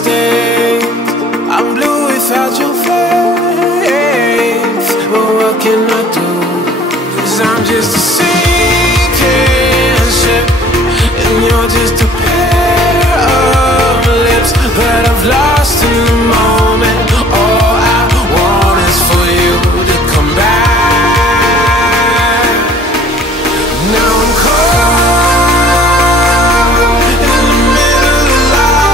mistakes. I'm blue without your face. But what can I do? 'Cause I'm just a sinking ship, and you're just a pair of lips that I've lost in the moment. All I want is for you to come back. Now I'm caught in the middle of life,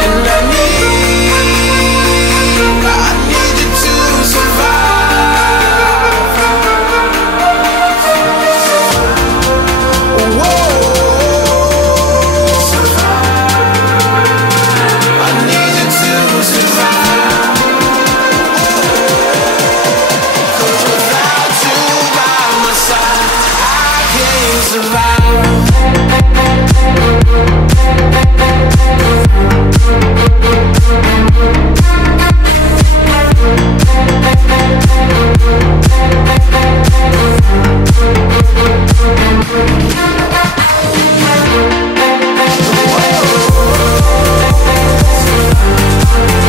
and I need you to survive. Whoa, I need you to survive. 'Cause without you by my side, I can't survive.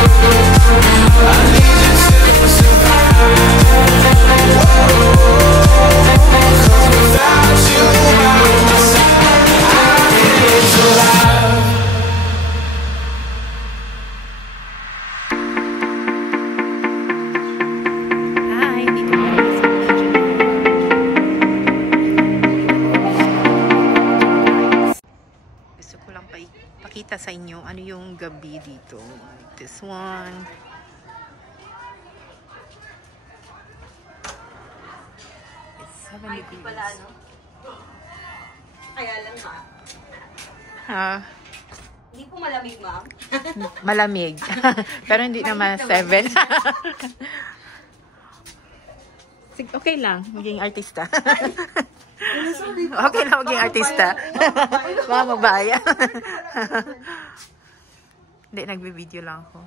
I need you to survive. Cause without you by my side, I can't survive. Hi, dito po kami sa kitchen. Gusto ko lang pakita sa inyo ano yung gabi dito. This one. It's 7 degrees. Pala, ano? Kaya lang, ma'am. Ha? Hindi po malamig, ma'am. Malamig. Pero hindi naman 7. Okay lang, maging artista. Okay lang maging artista. Mga mabaya. Hindi, nagbe-video lang ako.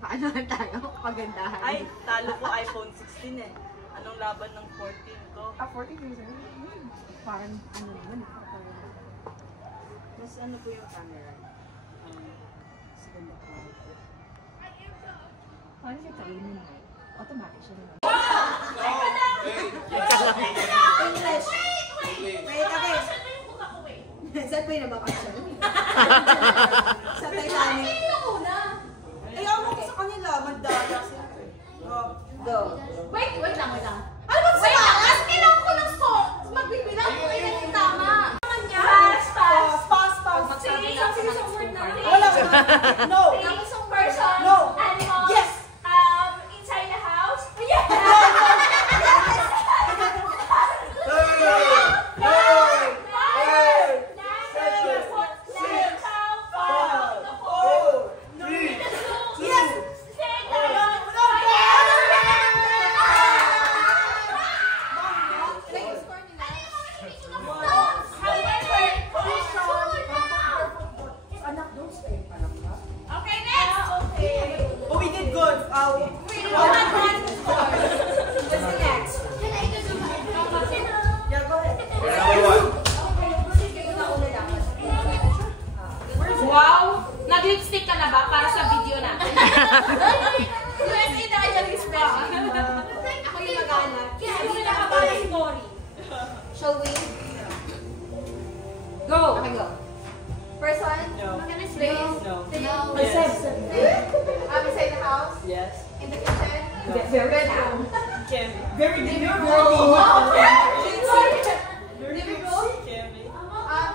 Paano tayo? Pagandahan. Ay, talo ko iPhone 16 eh. Anong laban ng 14 ko? 14 years old? Parang ano naman. Mas ano po yung camera? Siganda ko. Paano siya kainin mo? Automatic siya naman. English! Wait, okay. Saan ko yung nabakasyon? Sa Titanic. Ayaw mo sa kanila, mandala sila. Go. Wait lang. Ano ba sa taas? Kailangan ko ng magbibilang ko rin yung tama. Pass. Sige sa word na. Wala. No. Isang person, No. animal, Yes. inside the house. Yes! Okay, next! Oh, we did good. What's the next? Yeah, go ahead. Wow! Nag-lipstick ka na ba para sa video natin? USA Diaries ba? Ako yung mag-anak. Ano na ka ba ng story? Shall we? Go! Okay, go. First one. No. Place. No. Yes. Inside the house? Yes. In the kitchen? Very Bedroom? Can be. Very Living room? Living room? Can be.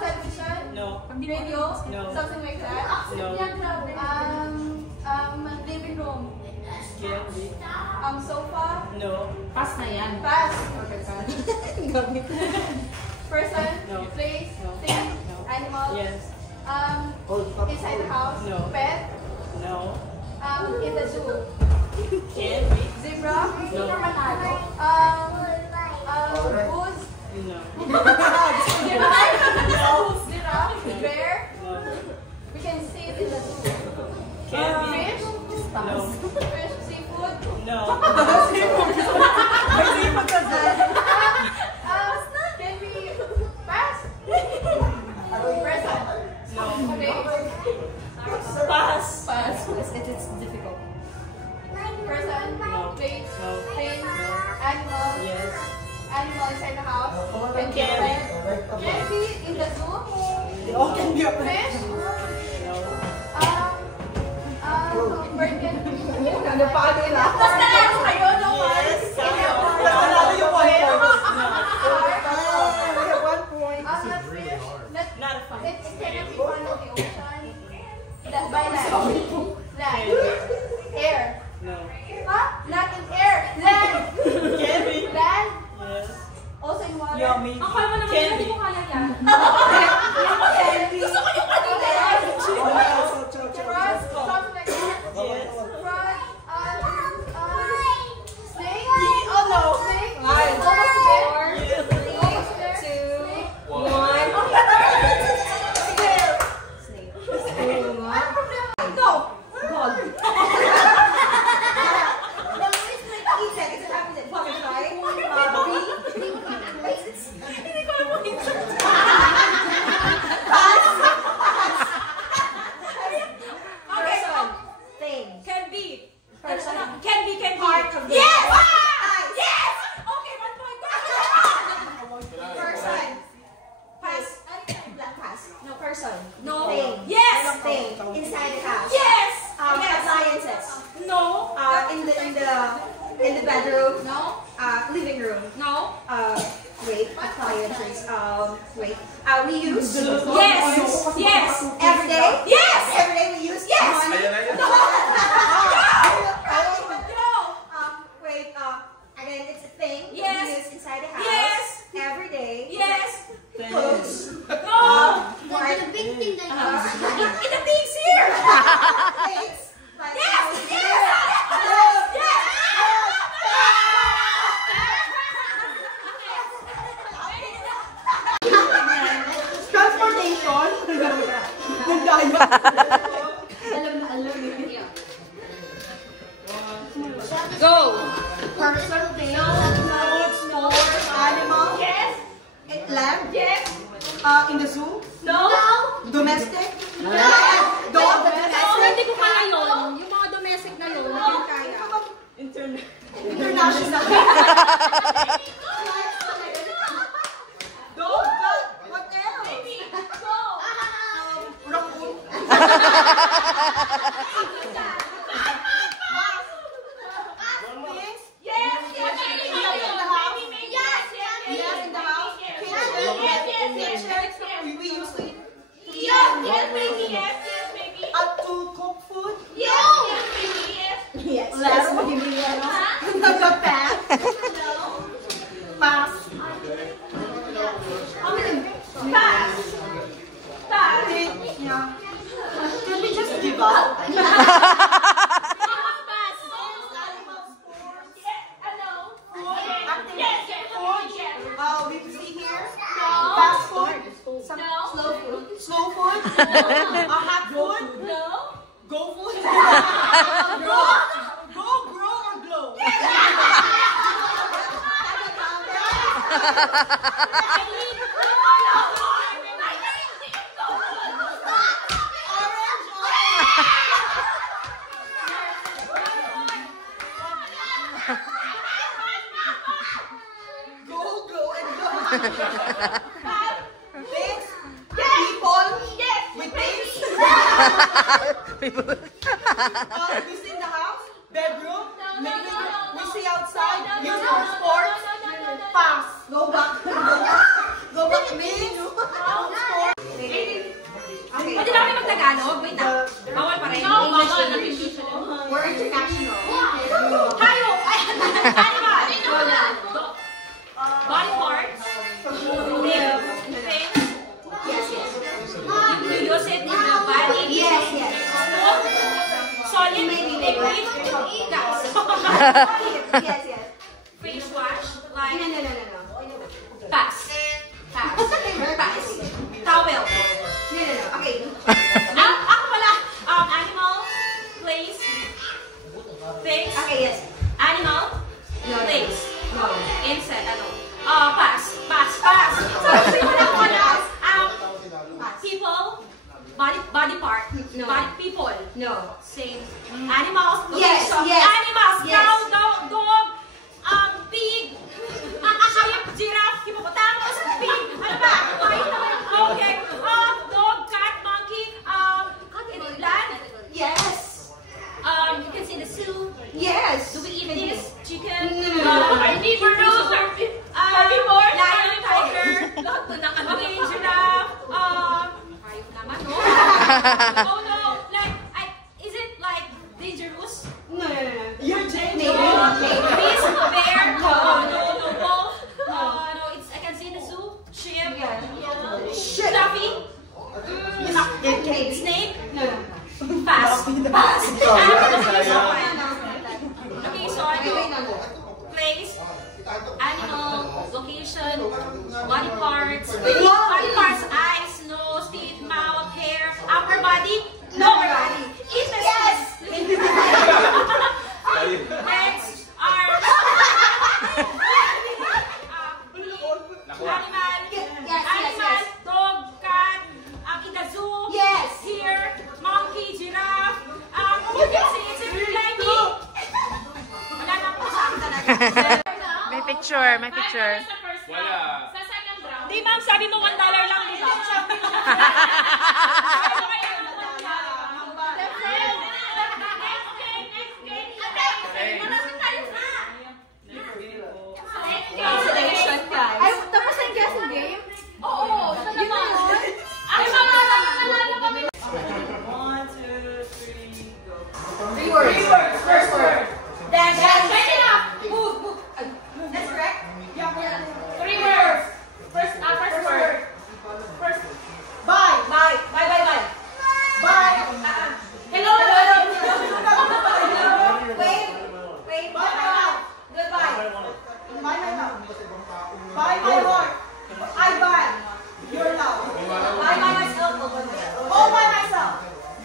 Television? No. Radio? No. Something like that? No. Living room? Can be. Sofa? No. Pass na yan. Pass. Okay, pass. Person? No. Place? No. Thing? No. Animal? Yes. Inside the house? No. Pet? No. In the zoo? Can be. Zebra? No. Goose? No. Bear? No. We can see it in the zoo. Can be. Fish? be a pet. Maybe in the zoo. They all can be a pet. Fish. Bird can be. Ano pa nila? Tapos nanalo kayo, no? Yes. Tapos nanalo yung 1 point. We have 1 point. Not fish. Not fun. It cannot be one of the ocean. By land. Land. Air. No. Huh? Not in air. Land. Candy. Land. Yes. Also in water. Yummy. Ang kaya mo naman, Candy. hindi mo kaya yan. Candy. Gusto ko yung kanina. Frogs. Something like that. Yes. Frog. Snake. Oh no. Snake. One. Almost there. Yes. Almost there. 2, 1. Go! Ball. Hindi ko alam kung insert. Okay, can be. Can be. Part of the- Yes! Yes! Okay, 1 point. Person. Pass. Black pass. No person. No. Thing. Yes! Thing. Inside the house. Yes! Yes! Appliances. No. In the bedroom. No. Living room. No. Wait. Appliances. Wait. We use. Yes! Yes! Every day. Yes! Every day we use. Yes! One. No. Wait. Again, it's a thing. Yes. We use inside the house. Yes. Every day. Yes! Clothes. No! The big thing that It the things here! Things. But Yes! Yes! Transportation. Nagdaya. Go. person, thing, animal, Yes. lamb, Yes. in the zoo, No. domestic, No. dog, Hindi ko kaya yun. Yung mga domestic na yun, hindi ko kaya. Internet. international. Dog, what else? Go. Raccoon. Things, Yes. Yes. yes, in the house. We use to eat. To cook food. Yes. Last mo give me the pass. Pass. Yeah. Can we just give up? We can see here. Fast food. Some slow food. Slow food. Hot food. Go food. Go, grow, or glow. Go, glow, and glow. Things. People. With things. We see in the house. Bedroom. We see outside. Use for sports. Pass. Go back. Go back. Means. Sports. Okay. Pwede namin mag-Tagalog? Wait na. Bawal pa rin. We're international. Tayo! Animal! Body parts. Things. Yes, yes. You use it in the body. Yes, yes. Solid, liquid, gas. Yes, yes. Face wash, No, like no, no, no, no. pass. Pass. Pass. Towel. No, no, no. Okay. Ako pala. Animal, place, things. Okay, yes. Animal, No, place. no. Insect, ano. Pass. Pass. Pass. Sabi mo na ko na. Pass. People, body part. No. Body people. No. Same. Animals. Yes, so, yes. Animals. Yes. Cow, dog, pig, sheep, giraffe, hippopotamus, pig. Kangaroo, herbivore, lion, tiger, lahat to ng ano. Okay, giraffe, hayop naman, no? Oh no, like, is it like dangerous? No. You're Jane. Beast, bear, no, wolf, no, it's, I can see the zoo, sheep, fluffy, snake, pass. Okay, so I know place, animal, location, body parts, eyes, nose, teeth, mouth, hair, upper body, lower body, intestines, legs, arms, animal, dog, cat, in the zoo, here, monkey, giraffe, you can see it's every like me. Wala na po sa akin talaga. May picture, may picture. Sa first round. Wala. Sa second round. Di ma'am, sabi mo $1 lang, di ba? Sabi mo kaya ng $1. Okay, next game. Maraming tayo na. Consolation prize. Ay, tapos na yung guessing game? Oo, ito naman. Ay, manalo kami. 1, 2, 3, go. 3 words. First word. That's enough. Move. That's correct? Yeah. 3 words. First word. First. Bye. Bye. Hello. Wait. Bye my love. Goodbye. Bye my love. Bye my heart. I buy your love. Bye by myself. All by myself.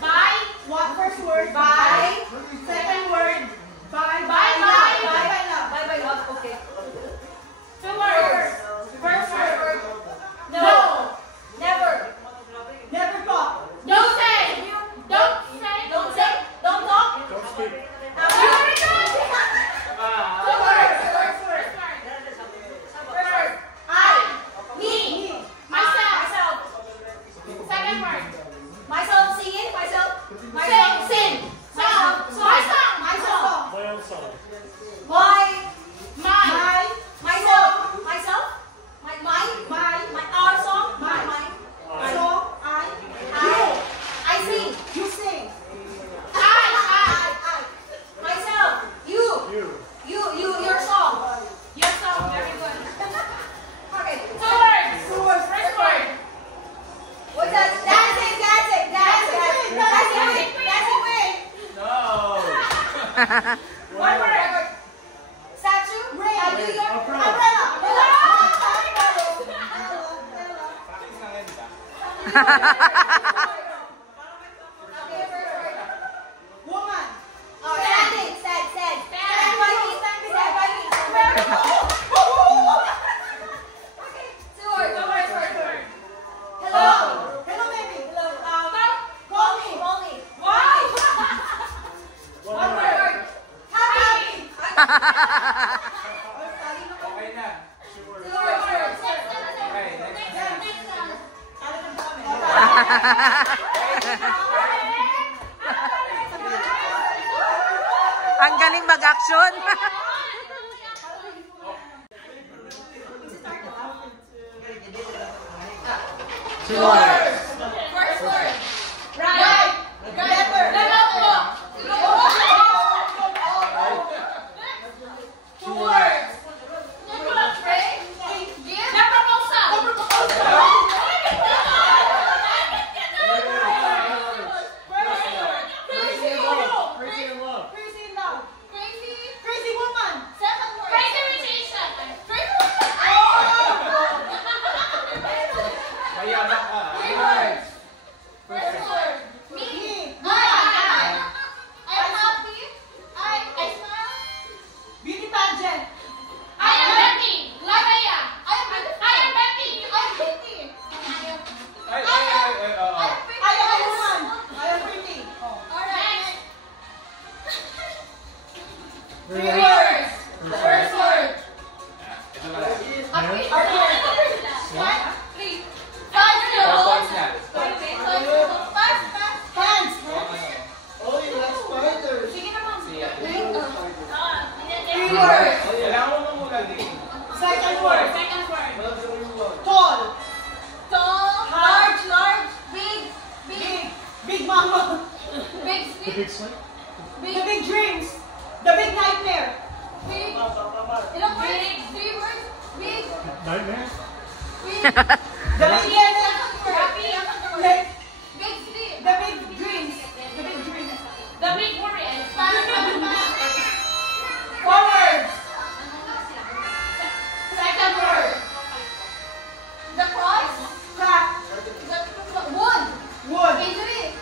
Bye. What first word? Bye. Second word. Bye. Bye. Bye my love. Bye bye love. Okay. 2 words. First word. No. Never. Never talk. Don't say. Don't say. Don't talk. Don't speak. Two words. First word. I. Me. Myself. Second word. Myself singing. Myself. Sing. Myself. My own song. Myself. Our song. So I sing. you sing. I. Myself. You. Your song. Very good. Okay. 2 words. First word. What's that? Dancing. No. 1 word. Statue. Umbrella. Woman. Standing. Stand by me. Okay. 2 words. Hello. Hello baby. Call me. Why? 1 word. Happy. Okay na. Sure. 2 words. Okay, next. Ang galing mag-action. First word. Right. Level po. 2 words. Crazy woman. Mayaman ka. Start na. The big yellow. Like, Big three. the big dreams. The big dreams. The big worry. Forward. Second word. The cross. Crack. The wood. Wood. Injury.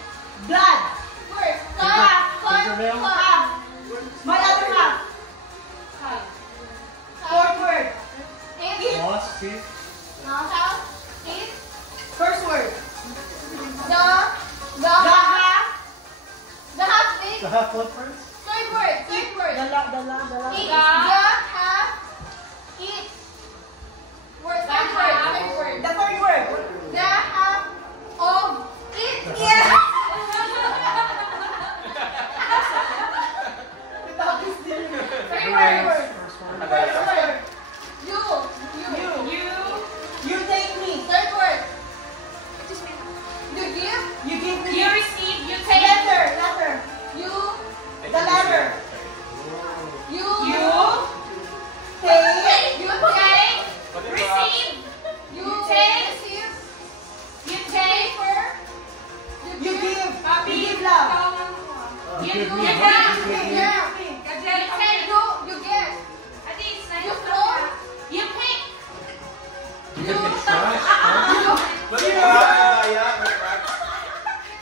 Blood. First. Half. Fingernail. Half. My other half. Fourth word. Eight. Boss, see? Half. Eight. First word. The The half. the half eight. The half foot first? Third word. Third word. The half. Eat. The half. Eat. Word. Third word. Third word. The third word. The half of it. Yeah. Third word. First word. You. You take me. Third word. You give. You give me. You receive, you take. Letter. You. The letter. You. Take. You take. Receive. You take. receive. You take. You give. Copy. You give love. You give me. give. Yeah. You get. You throw. You pick. You.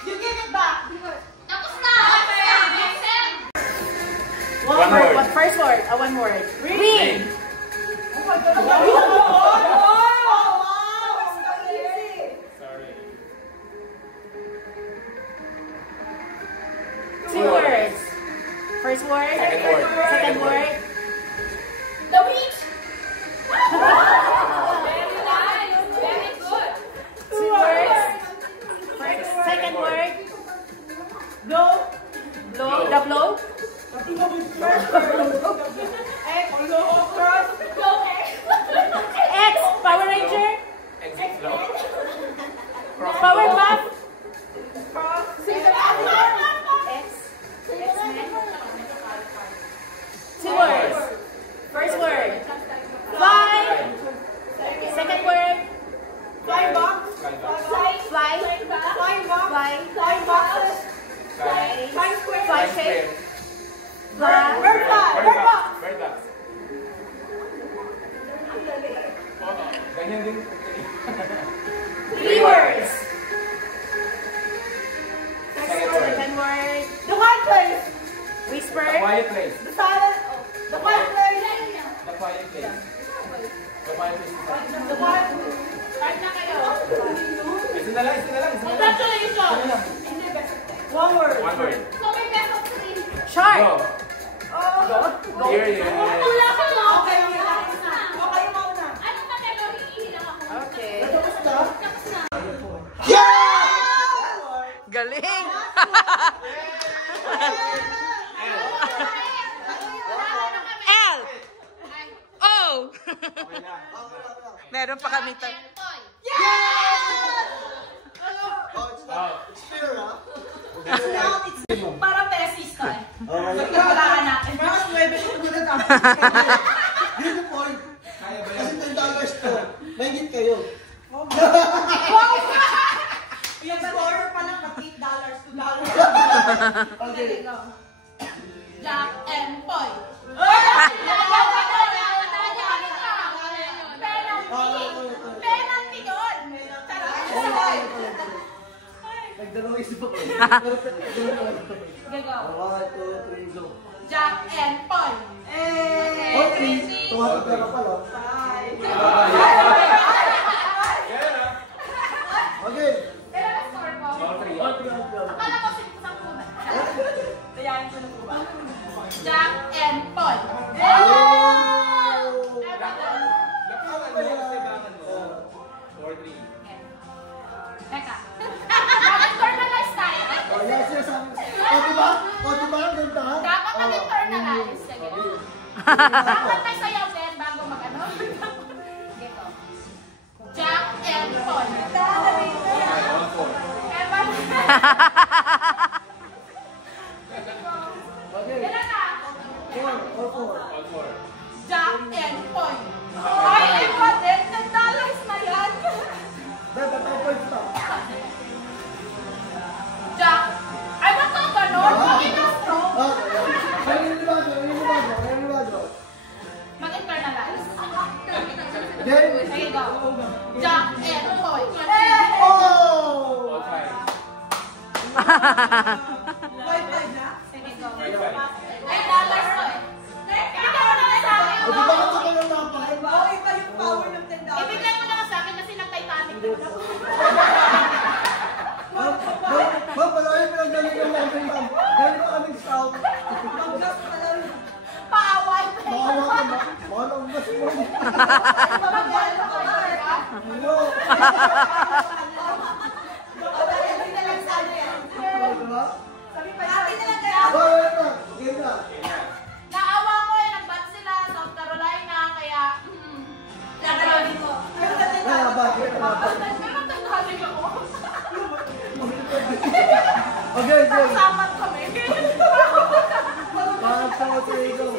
You give it back. Tapos na. One word. First word. One word. Ring. Oh my God. Wow. It's so easy. Sorry. Two words. First word. Second word. The week. Very good. Two words. Second word. Blow. The blow. First word. X. Cross. X. Power Ranger. Power Puff. Cross. X. Two words. First word. Fly. Second word. Fly box. Fly. Fly boxes. Fly square. Fly shape. Fly. Bird box. Three words. Second word. The quiet place. Whisper. Quiet place. The silent. The quiet place. The quiet place. The quiet place. The quiet. Start na kayo. Isa na lang. Congratulations. One word. One word. So may best of three. Shark. Go. Oh. Period. Wala ka lang. Okay, mauna. Ano pa kayo? Hihilang ako. Okay. Tapos na. Galing! L! O! Meron pa kami to. Toy. Para beses to eh. Wala natin. Mas nueve ko muna tayo. Beautiful. Kasi $10 to. Mahigit kayo. Yung scorer pa lang, $8, $2. Okay. Jack and Poy. Penalty yun. Nagdalawang isip ako. Gago. 1, 2, 3, go. Jack and Poy. Okay. Tumatag ka pala. Okay. Kailan ang score ko? Akala ko sampu na. Tayain ko na po ba? Jack and Poy. Teka. Mag-internalize tayo. Yes, yes. O, diba? Ang ganda? Dapat mag-internalize. Sige. Dapat may sayaw din bago mag-ano. Gito. Jack and Paul. Kailan na? 4. Jack and Poy. Ay, important na Game. Sige, go. Jack and Poy. Oh! Sige, go. $8 to eh. Ibigay mo na sa akin. O, di ba ka sa ng napay? Iba yung power ng $10. Ibigay mo na sa akin kasi nag-Titanic na ako. Ma'am, palagi pinagalingan namin, ma'am. Galing pa kaming scout. Mag-gas pa lang. Paaway. Bahala ka na. Bahala ang gas mo. Papagay pa kayo. Ano? Hindi na lang sana yan. Diba? Sabi pa natin na lang kaya. Wait na. Game na. Naawa ko eh, nag-bat sila South Carolina, kaya... Nagawin ko. Kaya ba? Pero taghaling ako. Okay, game. Samat kami. Parang sama sa ikaw.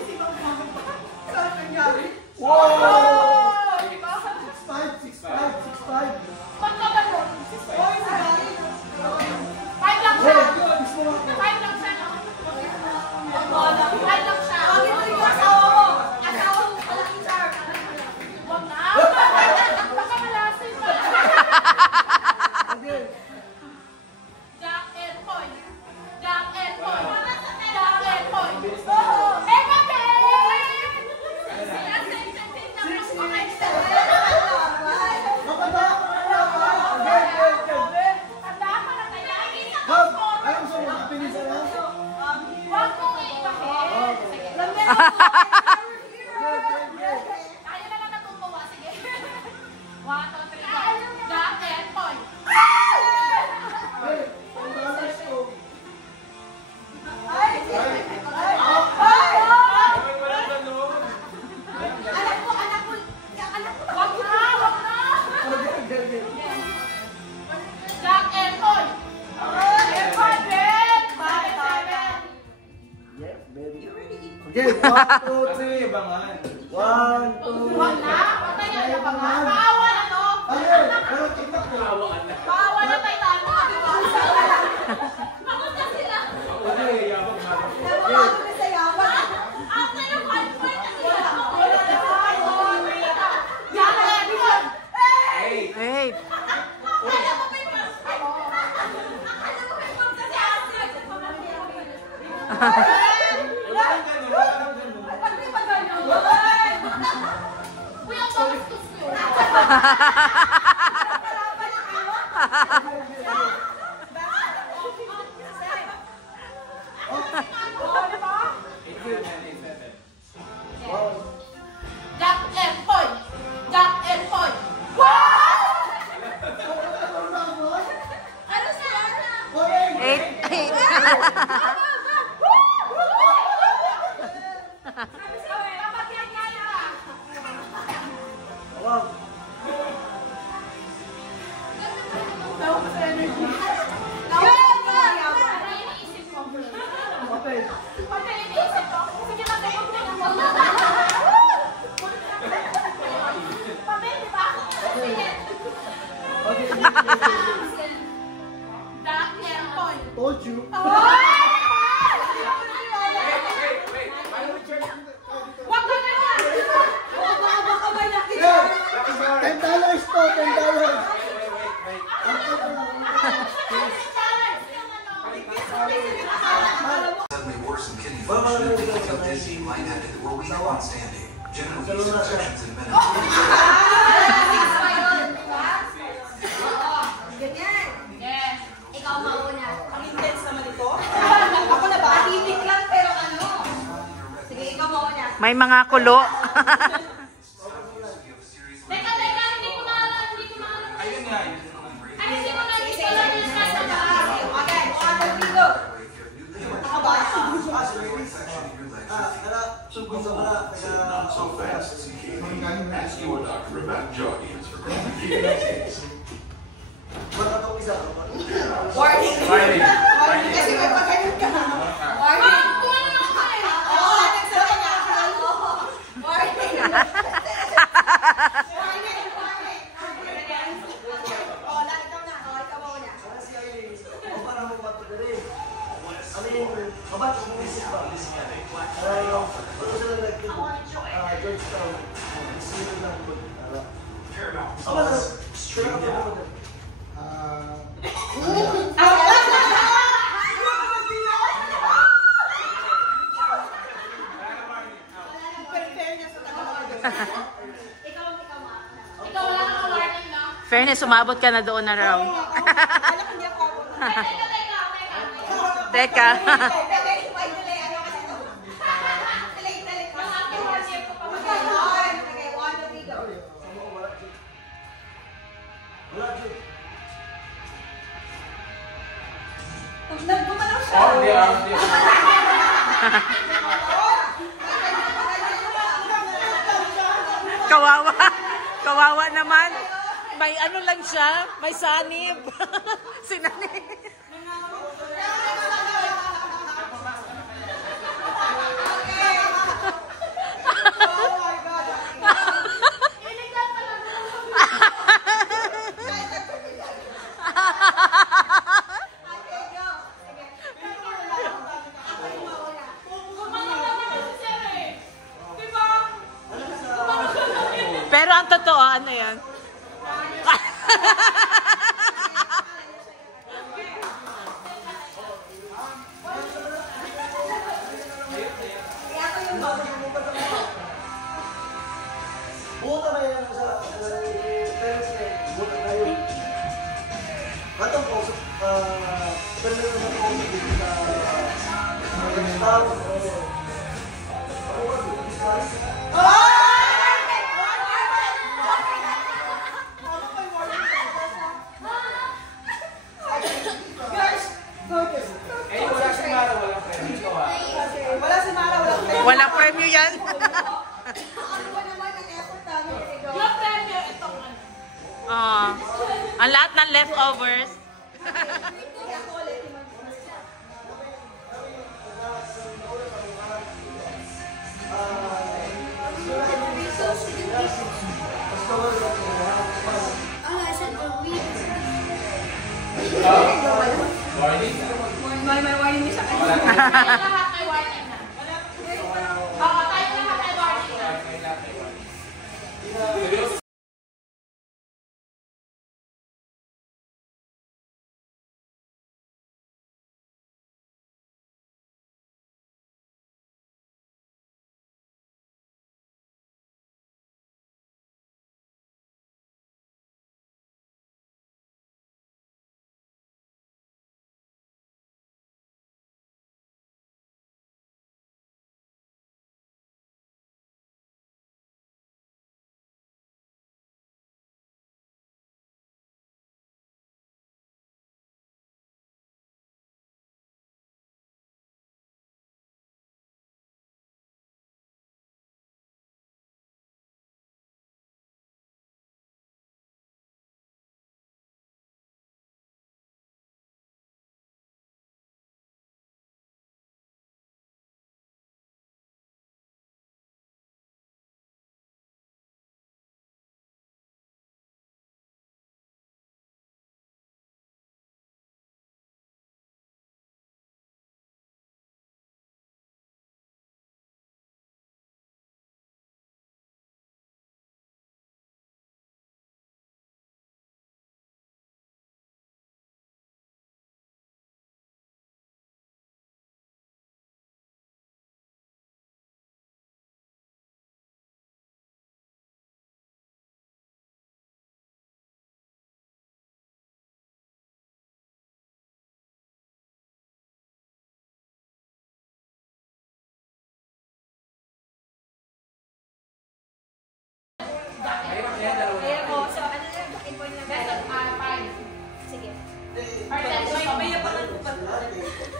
Saan nangyari? Wow! Diba? 6'5", 6'5", 6'5". Ba't ka ganun? Oy, sa gari. 5 lang siya. Hey, yun, gusto mo ako. 5 lang siya, no? 5 lang siya. Tawagin mo yung asawa mo. Asawa mo, malaking shark. Huwag na. Baka malasin na. Okay. Jack and Poy. Jack and Poy. Jack and Poy. Eh, bakit? Kapata ako na naman. Okay. Tanda ka na kaya. Ma'am, alam mo sa pinisa na? Huwag mong iibahin. Sige. Tayo na lang natutuwa. Sige. 1, 2, 3, go. Jack and Poy. Hey, ang balas ko. Huwag na, huwag na. Okay. Jack and Poy. And Poy, Ben. 7. Yes, baby. Okay, 1, 2, 3. 1, 2. Huwag na. Patay na yung mga. Paawa na to. Okay, pero tiktak ko. Paawa na Titanic. Makunta sila. Okay, Nababago na sa yawan. After ng 1 point na sila. Jack and Poy. Hey. Akala mo may mas. Akala mo may mas kasi Astrid. Pag may pagano. Uy, ang bastos yun. Jack and Poy. Jack and Poy. Ano siya? Eight. Kapag yan kaya. Wow. Ano yung iniisip ko? Okay. Ano yung iniisip ko? Sige lang, tayo ko na mo. Papel, di ba? Sige. Okay. Jack and Poy. Told you. Wag ka na yan! Baka may Hey, $10 to, $10. Suddenly worsened kidney function, they feel dizzy, lightheaded, or weak on standing. General these infections in men. Ganyan. Yes. Ikaw mauna. Ang intense naman ito. Ako na ba? Titik lang pero ano. Sige, ikaw mo na. May mga kulo. Teka, hindi ko na alam. Ayun nga, yun. Ay, hindi ko na alam yung nasa ba? Okay, other video. Ako ba? Not so fast, CKD. Ask your doctor about jogging for complications. Warning. Friday. Kasi may pagkain ka. Warning. Kung ano na ako eh. Oo, nagsabi niya. Warning. Oh, ikaw na. Oh, ikaw muna. Georgetown. Fairness, umabot ka na doon na raw. Teka. Kawawa. Kawawa naman. May ano lang siya, may sanib. Sinanib. Pero ang totoo, ano yan? Buta na yan sa parents niya. Buta na yun. Atong po, pero na po dito sa tao. Walang premyo yan. Yung premyo, itong ano. Ang lahat ng leftovers. Warning mo sa kanya. Lahat may warning na. Oo, tayo lahat may warning na.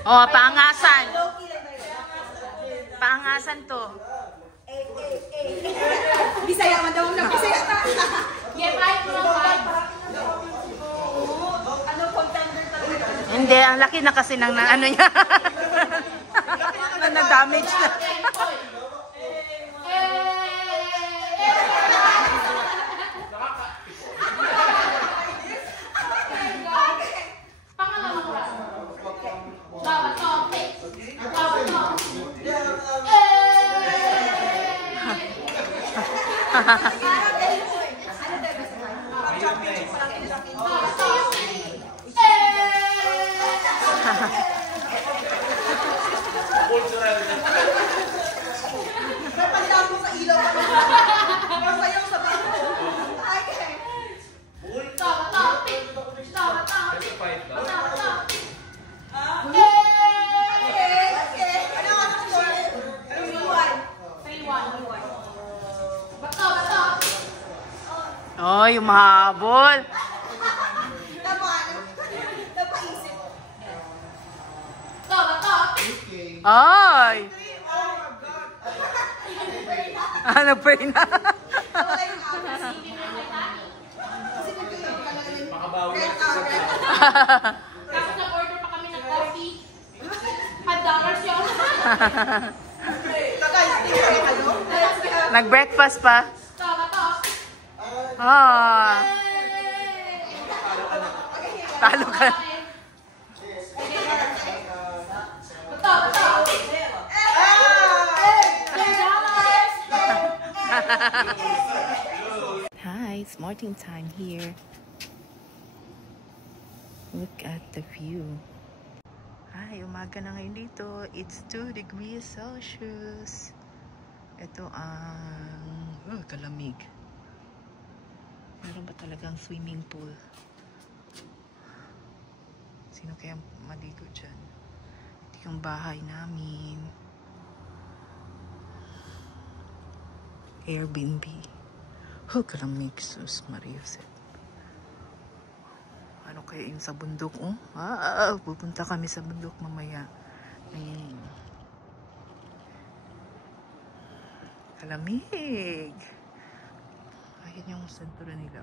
Oh, paangasan. Paangasan to. Bisaya man daw na Bisaya ta. Yeah, five mo, five. Ano contender talaga? Hindi, ang laki na kasi ng ano niya. Na-damage na. Oh, yung mahabol. Napaisip. Ay! Nag-pray na. Makabawi na. Tapos nag-order pa kami ng coffee. $100 yun. Nag-breakfast pa. Ah. Talo ka. Hi, it's morning time here. Look at the view. Hi, umaga na ngayon dito. It's 2 degrees Celsius. Ito ang kalamig. Meron ba talagang swimming pool? Sino kaya maligo dyan? Ito yung bahay namin. Airbnb. Kalamig. Sus Mariuset. Ano kaya yung sa bundok? Pupunta kami sa bundok mamaya. Ayun. Kalamig. Ayun yung sentro nila.